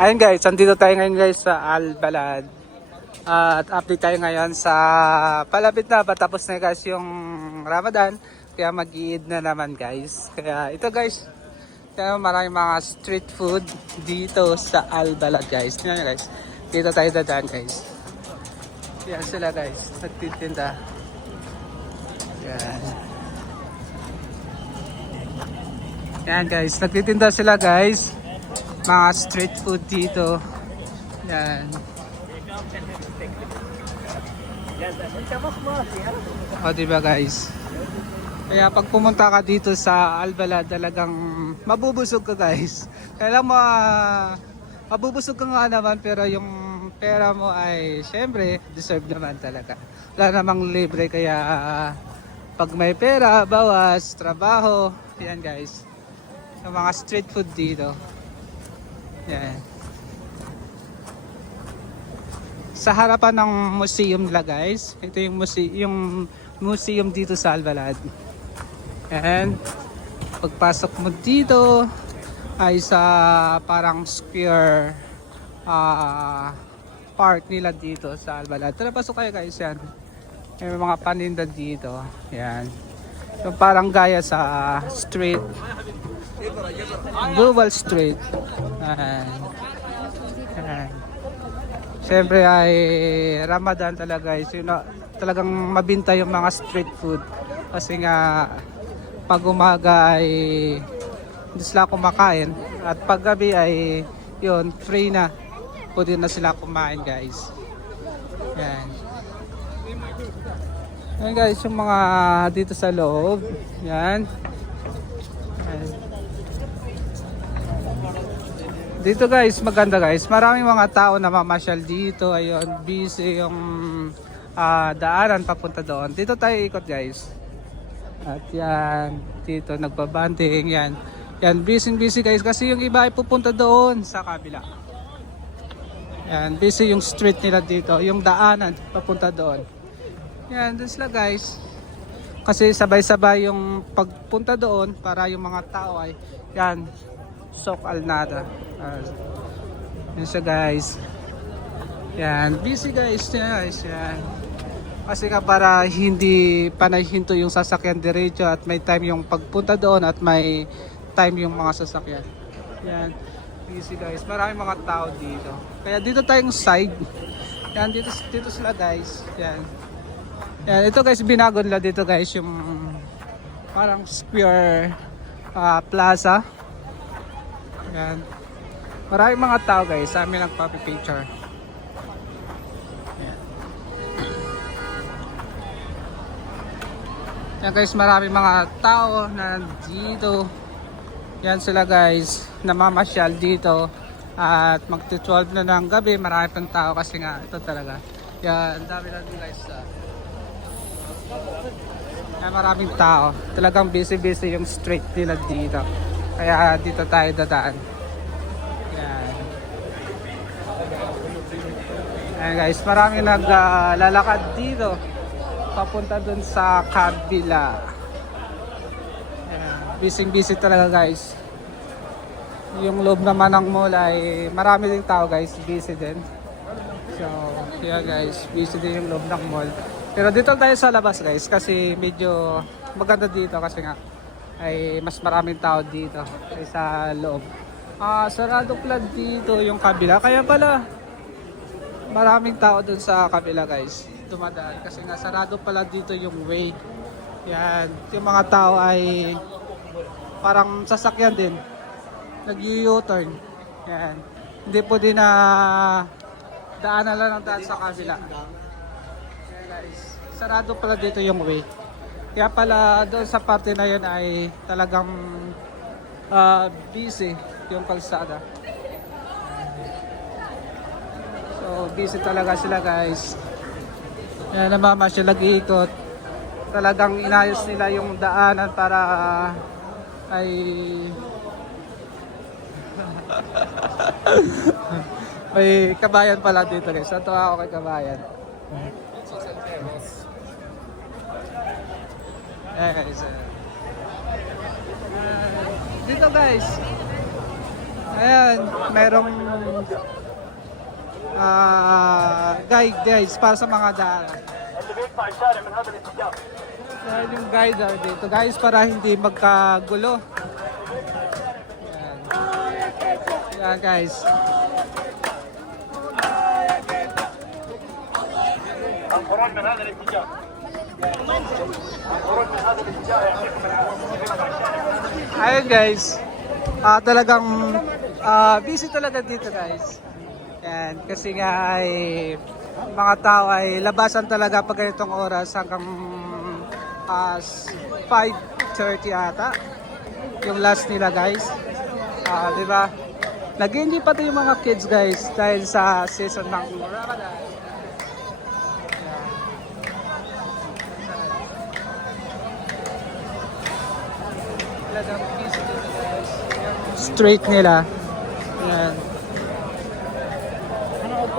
Ayun guys, andito tayo ngayon guys sa Albalad. At update tayo ngayon sa palapit na patapos na guys yung Ramadan. Kaya mag-iid na naman guys. Kaya ito guys, kaya maraming mga street food dito sa Albalad guys. Yan guys, dito tayo dadaan guys. Yan sila guys, nagtitinda. Yan. Yan guys, nagtitinda sila guys. Mga street food dito. Yan. O diba guys? Kaya pag pumunta ka dito sa Albalad, talagang mabubusog ka guys. Kaya lang mabubusog ka nga naman, pero yung pera mo ay syempre deserve naman talaga. Wala namang libre, kaya pag may pera, bawas, trabaho. Yan guys. Yung mga street food dito. Yan. Sa harapan ng museum nila guys. Ito yung museum dito sa Albalad. And pagpasok mo dito ay sa parang square park nila dito sa Albalad. Tara, pasok kayo guys. Yan. May mga paninda dito. Yan. Yung parang gaya sa street. Global Street. Siyempre ay Ramadan talaga guys. Talagang mabinta yung mga street food. Kasi nga pag umaga ay hindi sila kumakain. At pag gabi ay yun, free na. Pwede na sila kumain guys. Yan. Yan guys, yung mga dito sa loob. Yan. Dito guys, maganda guys. Maraming mga tao na mamasyal dito. Ayun, busy yung daanan papunta doon. Dito tayo ikot guys. At yan, dito nagbabanding. Yan, yan, busy guys. Kasi yung iba ay pupunta doon sa kabila. Yan, busy yung street nila dito. Yung daanan papunta doon. Yan, doon sila guys. Kasi sabay-sabay yung pagpunta doon para yung mga tao ay yan, Sok Al-Nada. Yan siya guys. Yan, busy guys. Yan. Kasi nga para hindi panahinto yung sasakyan diretso at may time yung pagpunta doon at may time yung mga sasakyan. Yan, busy guys. Maraming mga tao dito. Kaya dito tayong side. Yan, dito sila guys. Yan. Yan, ito guys, binago nila dito guys yung parang square plaza. Yan. Maraming mga tao guys, sa amin nagpapipicture. Yan. Yan guys, maraming mga tao na dito. Yan sila guys, namamasyal dito. At magti-12 na ng gabi, marami pang tao kasi nga ito talaga. Yan, dami na din guys. Yan, maraming tao. Talagang busy yung street nila dito. Kaya dito tayo dadaan. Yan. Ayan guys, maraming naglalakad dito papunta dun sa kabila. Busy talaga guys. Yung loob naman ng mall ay marami ding tao guys, busy din. So, yeah guys, busy din yung loob ng mall. Pero dito tayo sa labas guys kasi medyo maganda dito kasi nga ay mas maraming tao dito sa loob. Sarado pala dito yung kabila. Kaya pala maraming tao dun sa kabila guys. Dumadaan kasi nga sarado pala dito yung way. Yan. Yung mga tao ay parang sasakyan din. Nag-U-turn. Yan. Hindi po din na daanan lang ng daan sa kabila. Yan guys. Sarado pala dito yung way. Kaya pala doon sa parte na yun ay talagang busy yung kalsada. So busy talaga sila guys. Yan, namamasyal, nag-iikot. Talagang inayos nila yung daanan para ay may kabayan pala dito guys. Ito ako kay kabayan. Guys, dito guys, Ayan, merong guide guys para sa mga daan. Ayan yung guide dito guys para hindi magkagulo. Ayan guys. الخروج من هذا الاتجاه الخروج من هذا الاتجاه يعطيكم العافيه. Ayun guys, talagang busy talaga dito guys. Yan, kasi nga ay mga tao ay labasan talaga pag ganitong oras hanggang 5:30 ata. Yung last nila guys. Di ba? Nag-enjoy pati yung mga kids guys dahil sa season ng Ramadan. Talagang busy dito guys. Straight nila. Yan.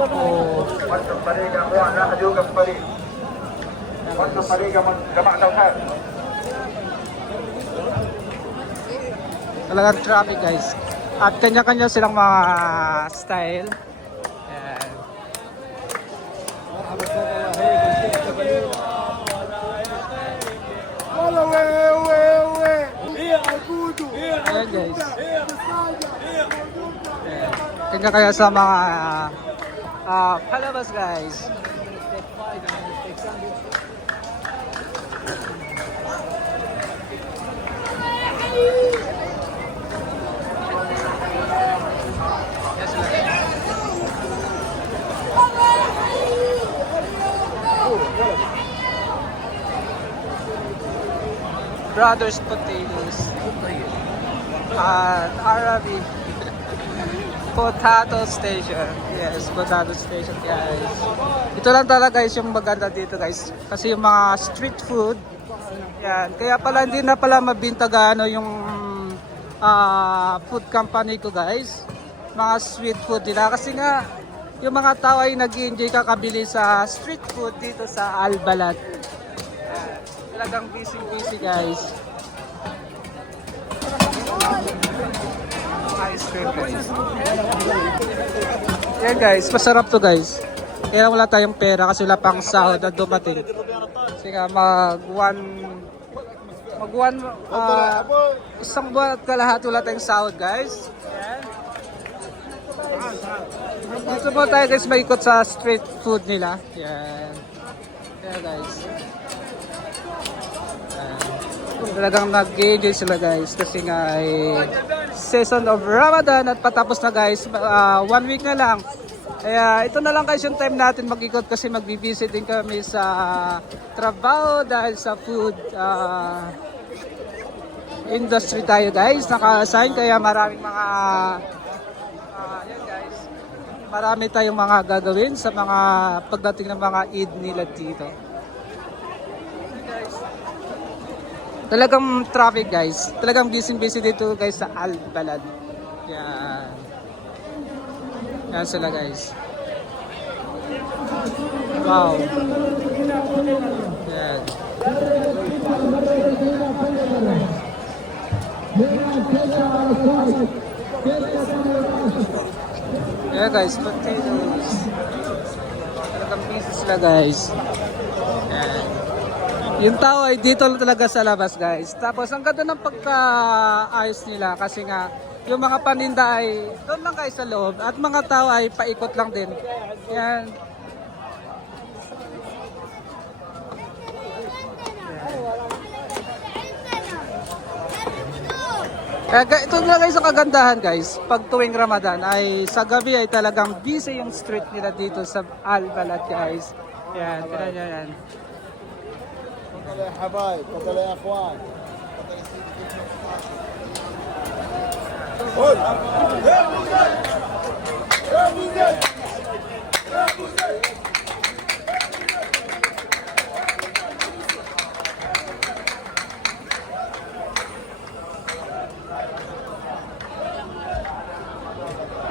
Oh. وقت الطريق يا اخوان لا احد يوقف طريق وقت الطريق يا جماعه الخير. Talagang traffic guys. At kanya-kanya silang mga style. Yan. Ayan guys. Ayan. Kanya-kanya sa mga palabas guys. Brothers Potatoes at Arabic Potato Station. Yes, Potato Station guys. Ito lang talaga guys yung maganda dito guys. Kasi yung mga street food, yan. Kaya pala hindi na pala mabinta gaano yung food company ko guys. Mga street food nila. Kasi nga, yung mga tao ay nag-enjoy kakabili sa street food dito sa Albalat. Talagang busy guys. Ice cream guys. Yan guys, masarap to guys. Kaya wala tayong pera kasi wala pang sahod na dumating. Kasi nga isang buwan at kalahati wala tayong sahod guys. Yan. Dito po tayo guys maikot sa street food nila. Yan. Yan guys. Talagang nag-enjoy sila guys kasi nga ay season of Ramadan at patapos na guys, 1 week na lang. Kaya ito na lang guys yung time natin mag-ikot kasi magbibisit din kami sa trabaho dahil sa food industry tayo guys, naka-assign kaya maraming mga yan guys, marami tayong mga gagawin sa mga pagdating ng mga Eid nila dito. Talagang traffic guys. Talagang busy dito guys sa Albalad. Yan. Yan sila guys. Wow. Yan. Yan guys, potatoes. Talagang busy sila guys. Yan. Yung tao ay dito talaga sa labas guys. Tapos ang ganda ng pagka-ayos nila kasi nga yung mga paninda ay doon lang guys sa loob at mga tao ay paikot lang din. Yan. Ito na guys ang kagandahan guys. Pag tuwing Ramadan ay sa gabi ay talagang busy yung street nila dito sa Albalat guys. Yan, tignan nyo yan. تفضلوا يا حبايب تفضلوا يا اخوان قول يا ابو زيد يا ابو زيد يا ابو زيد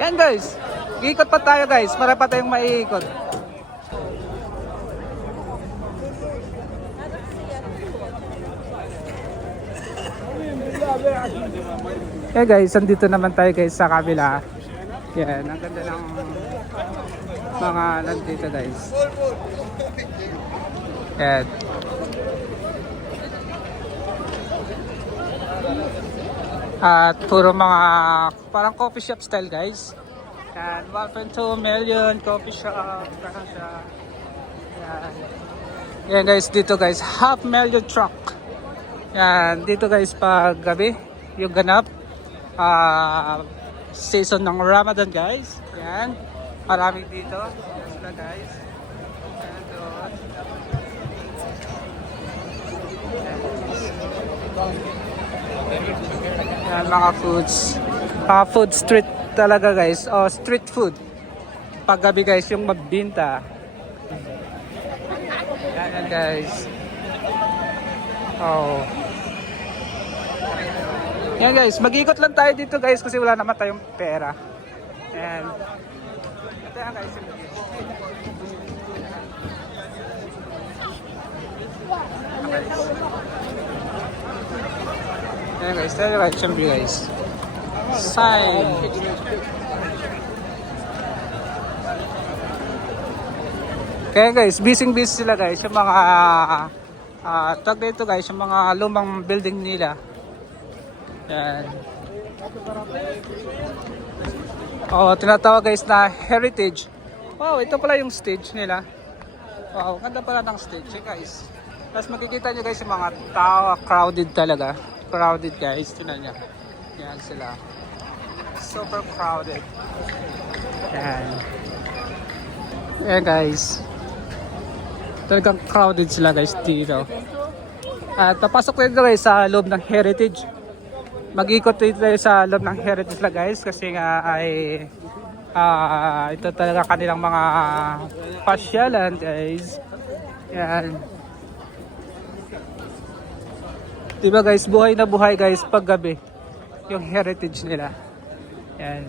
Yan guys, iikot pa tayo guys, para pa tayong maiikot. Eh guys, andito naman tayo guys sa kabila. Yan, ang ganda ng mga nandito guys. Yan. At puro mga parang coffee shop style guys. Yan, 1.2 million coffee shop. Parang siya. Yan. Yan guys, dito guys, half million truck. Yan, dito guys pag gabi, yung ganap. Season ng Ramadan guys. Yan. Maraming dito. Yan sila guys. Yan doon. Yan mga foods. Mga food street talaga guys. O street food. Paggabi guys yung mabinta. Yan guys. Oh. Yan guys, mag-ikot lang tayo dito guys kasi wala naman tayong pera. And ito yan guys. Yan guys, tayo right syempre guys. Sign. Kaya guys, busy sila guys. Yung mga tag dito guys, yung mga lumang building nila. Yan. Oh, tinatawag guys na heritage. Wow, ito pala yung stage nila. Wow, ganda pala ng stage guys. Tapos makikita nyo guys yung mga tao, crowded talaga. Crowded guys, tinan nyo. Yan sila. Super crowded. Yan. Yan guys. Talagang crowded sila guys dito. At papasok tayo guys sa loob ng heritage. Mag-ikot tayo sa loob ng heritage lang guys kasi nga ay ito talaga kanilang mga pasyalan guys. Yan. Diba guys, buhay na buhay guys pag gabi yung heritage nila. Yan.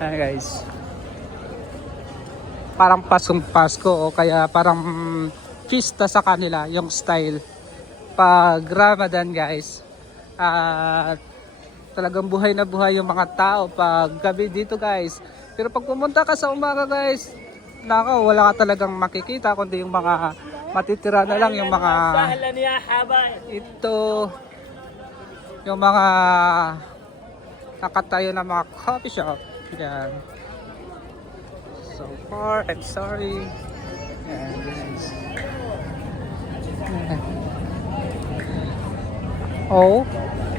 Yan guys. Parang Pasong Pasko o kaya parang pista sa kanila yung style pag Ramadan guys. Talagang buhay na buhay yung mga tao pag gabi dito guys. Pero pag pumunta ka sa umaga guys, nako, wala ka talagang makikita kundi yung mga matitira na lang yung mga ito yung mga nakatayo na mga coffee shop. Yan. So far, I'm sorry. Yan guys. Yan. Oh,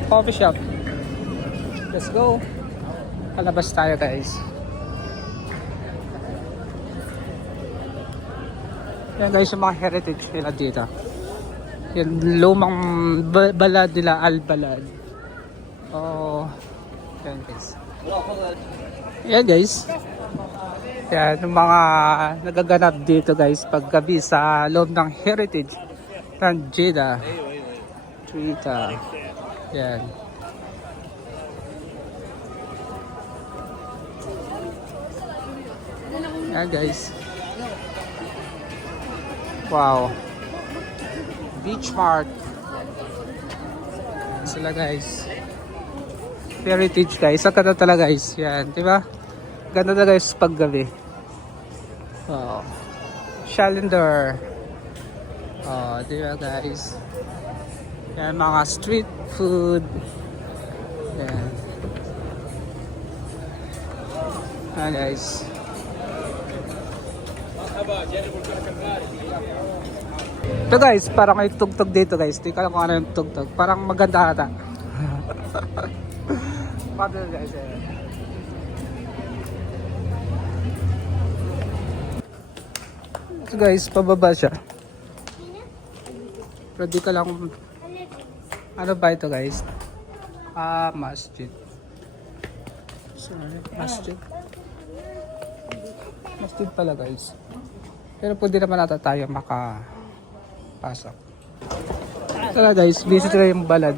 coffee shop. Let's go. Palabas tayo guys. Yan guys yung mga heritage nila dito. Yung lumang balad nila, Al-Balad. Oh, yan guys. Yan guys. Yan yung mga nagaganap dito guys pag gabi sa loob ng heritage ng Jeddah. Twitter. Yan. Yan guys. Wow. Beach Mart. Yan sila guys. Heritage guys. Ang ganda talaga guys. Yan. Diba? Ganda na guys pag gabi. Wow. Challenger. Oh, diba guys? Yan mga street food. Yan. Yan guys. Ito guys, parang may tugtog dito guys. Hindi ko alam kung ano yung tugtog. Parang maganda ata. Paano guys? So guys, pababa siya. Pero di ko lang. Ano ba ito guys? Masjid. Sorry, masjid. Masjid pala guys. Pero pwede naman ata tayo makapasok. Tara guys, visit ko yung balad.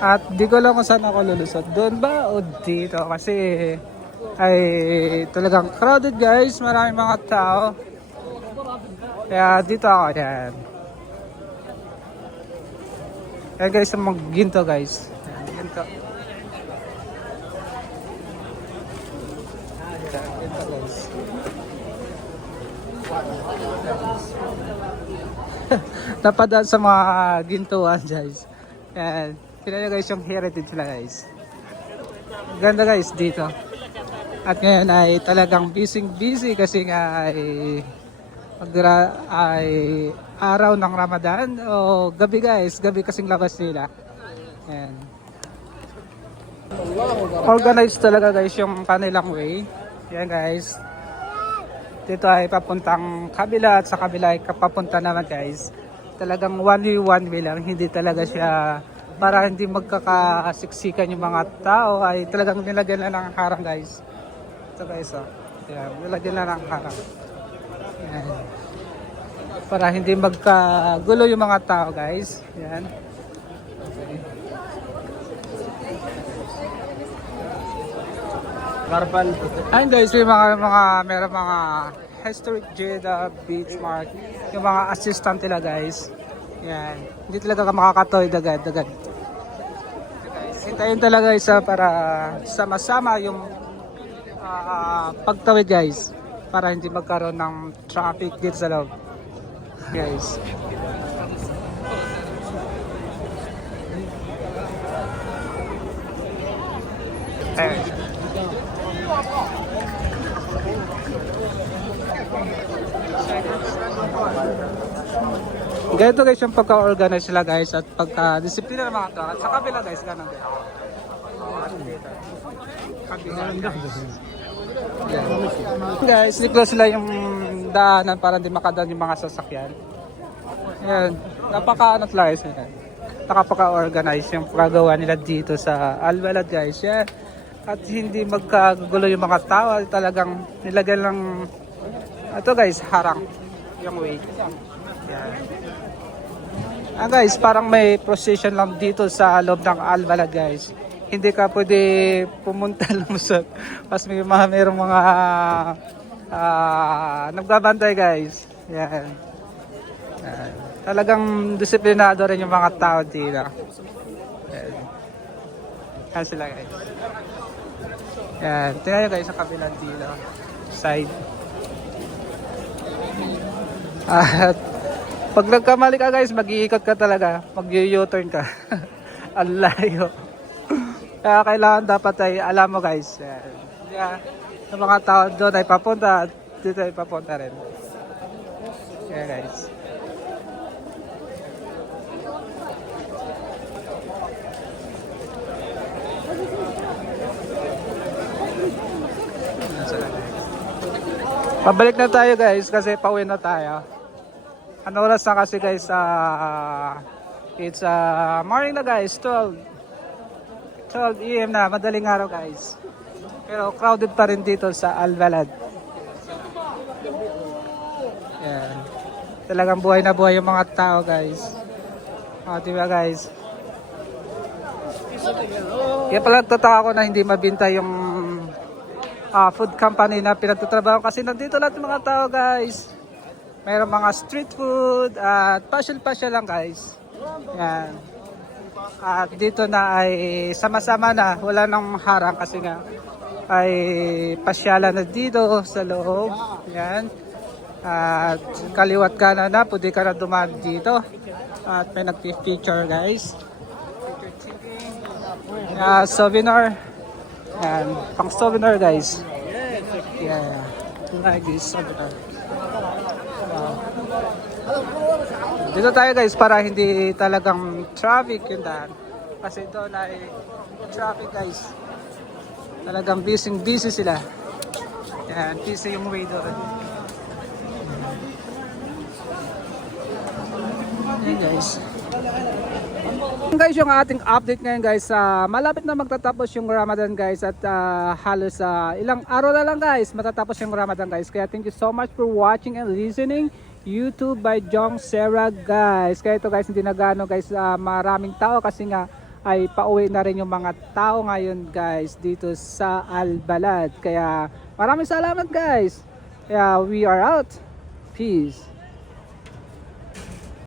At di ko lang kung saan ako lulusot. Doon ba o dito? Kasi ay talagang crowded guys. Maraming mga tao. Kaya dito ako. Yan. Ayan guys, yung mga ginto guys. Ayan, ginto. Ayan, ginto guys. Napadaan sa mga gintuan guys. Ayan. Tignan nyo guys yung heritage nila guys. Ganda guys dito. At ngayon ay talagang busy kasi nga ay araw ng Ramadan o gabi guys, gabi kasing labas nila. Ayan. Organized talaga guys yung kanilang way. Ayan guys. Dito ay papuntang kabila at sa kabila ay papunta naman guys. Talagang one way lang, hindi talaga siya para hindi magkakasiksikan yung mga tao ay talagang nilagyan na ng harang guys. Ito guys oh. Ayan, nilagyan na ng harang. Ayan. Para hindi magkagulo yung mga tao guys. Ayan. Okay. Karpan. Ayun guys, yung meron mga historic Jeddah Beach Mark, yung mga assistant nila guys. Yan. Hindi talaga makakatoy agad. Hintayin talaga isa para sama-sama yung pagtawid guys. Para hindi magkaroon ng traffic dito sa loob. Guys. Ayun. Ganito guys yung pagka-organize sila guys at pagka-disiplina ng mga tao. At sa kabila guys, ganun din. Guys, niklo sila yung daanan para hindi makadaan yung mga sasakyan. Ayan, napaka-organize nila. Napaka-organize yung paggawa nila dito sa Al-Balad guys. Yan. At hindi magkagulo yung mga tao. Talagang nilagyan lang ito guys, harang yung way. Yan. Guys, parang may procession lang dito sa loob ng Al-Balad guys. Hindi ka pwede pumunta lumusot. Mas mayroong mga nagbabantay guys. Yan. Yan. Talagang disiplinado rin yung mga tao dito. Yan. Yan sila guys. Yan. Tingnan nyo guys sa kabilang dito. Side. At pag nagkamali ka guys, mag-iikot ka talaga. Mag-u-turn ka. Ang layo. Kaya kailangan dapat ay alam mo guys. Kaya yung mga tao doon ay papunta at dito ay papunta rin. Kaya guys. Pabalik na tayo guys kasi pauwi na tayo. Ano oras na kasi guys? It's morning na guys, 12 AM na, madaling araw guys. Pero crowded pa rin dito sa Al-Balad. Yan. Talagang buhay na buhay yung mga tao guys. Diba guys? Kaya pala nagtataka ko na hindi mabinta yung food company na pinagtatrabaho kasi nandito lahat yung mga tao guys. Mayroong mga street food at pasyal-pasyal lang guys. Yan. At dito na ay sama-sama na, wala nang harang kasi nga ay pasyalan na dito sa loob. Yan. At kaliwat kanan na, pwede ka na dumaan dito. At may nag-feature guys. Souvenir. Yan. Pang souvenir guys. Yeah. Like this souvenir. Dito tayo guys para hindi talagang traffic yung daan. Kasi doon ay traffic guys. Talagang busy sila. Yan, busy yung way doon. Yan guys. Guys, yung ating update ngayon guys, malapit na magtatapos yung Ramadan guys at halos ilang araw na lang guys matatapos yung Ramadan guys. Kaya thank you so much for watching and listening. YouTube by Jong Sarah guys. Kaya ito guys, hindi na gaano guys maraming tao kasi nga ay pauwi na rin yung mga tao ngayon guys dito sa Al-Balad. Kaya maraming salamat guys. Kaya we are out. Peace.